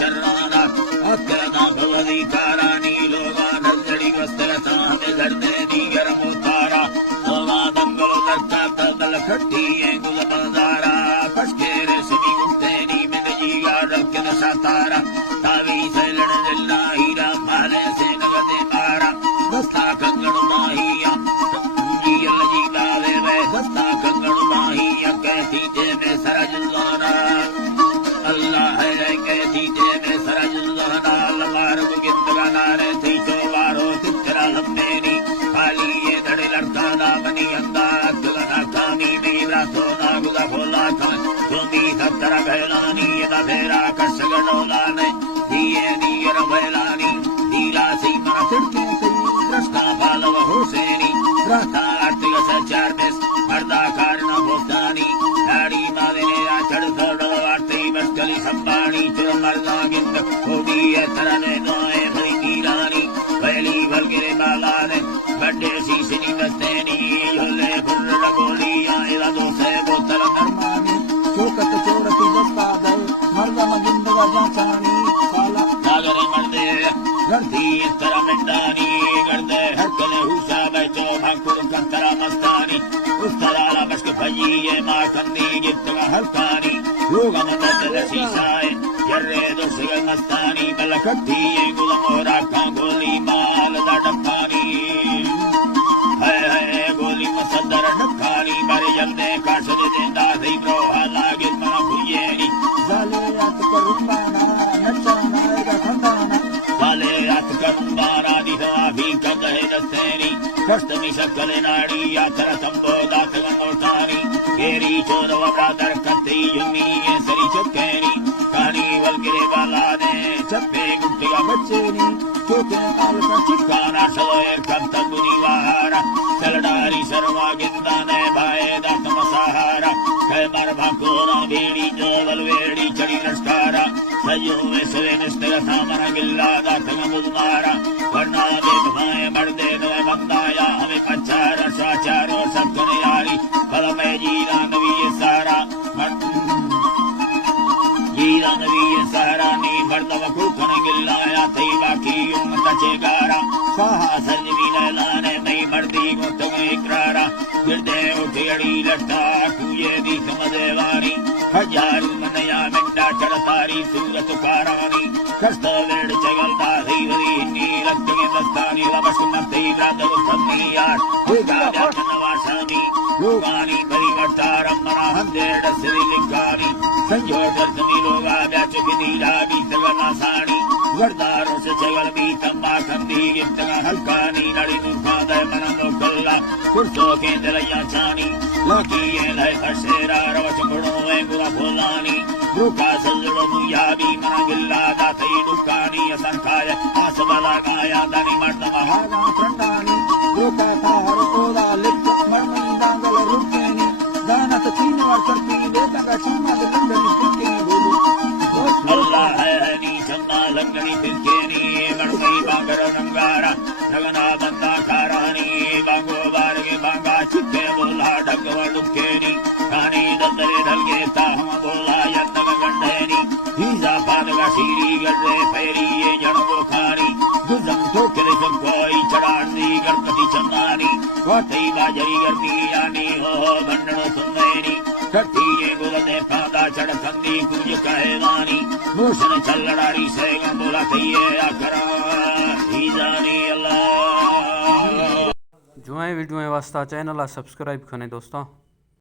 चर्राना अत्यना भवदी कारानी लोगा नजड़ी वस्तरता धरते दीगर मोतारा लोगा दंगल दरता दल खट्टी गुल बंदारा कशकेरे सभी उठतेनी में जीगा रखन सातारा तावी से लड़ला हीरा माले से नगदे मारा दस्ता कंगड़ माहिया जील जीला वे दस्ता कंगड़ माहिया कहती जे में सरजुल्लाना अल्लाह है कहती जे में सरजुल्लाना लमार बुगिंदगा नारे थी चोवारो तितरा लम्बेनी खाली ये धड़े लड़का ना बनी अंदारा तुलना कानी मेरा सोना गुदा भोला था जोनी सत्तरा भैलानी ये दफेरा कसगडोला ने दिए नीर भैलानी नीला सी मना तिड़के कई रस्ता बालव हुसैनी राता आर्थिक सचार में मर्दा कारण भोतानी दाड़ी मावेने चढ़ थोड़ो आर्थिक मस्कली संबाणी चुर मर्दा गिंद होगी है तरने नोए भरी नीरानी वैली भलगिरे बालाने बड्डे सीसनी दस्तेनी झोले फुर्र गोली आएला दोसे बोतल नरमानी चौकत चोरती दस्ता दे मर्दा मगिंदगा जाचानी साला जागरे मर्दे गढ़ती तरह मिंडानी गढ़दे हरकले हुसा बैठो भाकुर कंतरा मस्तानी उस तरह बश्क भजी ये माखंदी गिफ्तगा हल्कानी लोगा मदद सीसाए जर्रे दोसगे मस्तानी बलकट्टी ये गुल मोहरा का गोली माल दा डक्कानी है गोली मसदर डक्कानी बारे जलने काशद देंदा थी ब्रो हालागिर मना भुयेनी जाले रात करुंबाना नचाना एगा खंदाना जाले रात करुंबाना दिखवा भी कदहे दस्तेनी कष्टमी शकले नाड़ी यात्रा संबोधा तगनोटानी केरी चोरव ब्रादर कत्ती युमी ये सरी चक्केनी कानी वलगिरे बालाने चप्पे गुट्टिगा बच्चेनी चोटे काल का चिक्काना सलोयर कब तंगुनी वाहारा चलडारी सरवा गिंदाने भाए दातम सहारा कह मर भाकोरा बेड़ी जोवल वेड़ी चढ़ी नस्कारा सयो वेसले निस्तर सामना गिल्ला दातम मुदमारा वरना देख भाए मर्दे नवे बंदाया हमें पचारा साचारो सबकने यारी भला मैं जीरा नवी ये सारा जीरा नवी ये सारा नी मर्दव कुकन गिल्लाया थी बाकी उम्मत चेगारा स्वाहा सर्जवी लैलाने नहीं मर्दी मुतम इकरारा गिरदे उठी अड़ी लट्टा कुये दी समदेवानी हजारू मनया मिंडा चढ़तारी सूरत पारानी कष्ट वेड़ चगलता थी वरी नी रक्त के दस्तानी लबस मती ब्रादर फमीयार होगा व्याचन वासानी लोगानी परिवर्तारम मना हंदेड़ सिरी लिखानी संजोर दर्शनी लोगा व्याचुक नीला बीतगना सानी वर्दारों से चगल भी तम्बा खंदी गिफ्तगा हल्कानी नड़ी दुखादय मननो कल्ला कुर्सो के दलया चानी लोकी ये लय फसेरा रवच गुणो है गुरा भोलानी रुका सजड़ो मुयाबी मना गिल्ला दा थई दुकानी असंखाय आसबला गाया दनी मर्द महागा फ्रंडानी रुका ताहर ओला लिख मर्मई दांगल रुकेनी दानत चीन वर करती लेतंगा चम्मा लंगनी फिरकेनी बोलू अल्लाह है नी चम्मा लंगनी फिरकेनी मर्मई बांगर रंगारा नगना बंदा खारानी बांगो बारगे बांगा चिक्के बोला ढगवा लुकेनी कानी दंदरे ढलगे ताहम बोला यंदग गंडेनी हीजा पादगा सीरी गड्रे पैरी ये जड़गो खानी गुजम ठोकरे सब कोई चढ़ानी गणपति चंदानी वातई बाजरी गर्मी यानी हो भंडनो सुंदेनी कट्टी ये गुलने पादा चढ़ संदी कुछ कहेदानी मोशन चलड़ारी से बोला कहिए आकरा हीजानी अल्लाह जो वीडियो वास्ता चैनल सब्सक्राइब करें दोस्तों।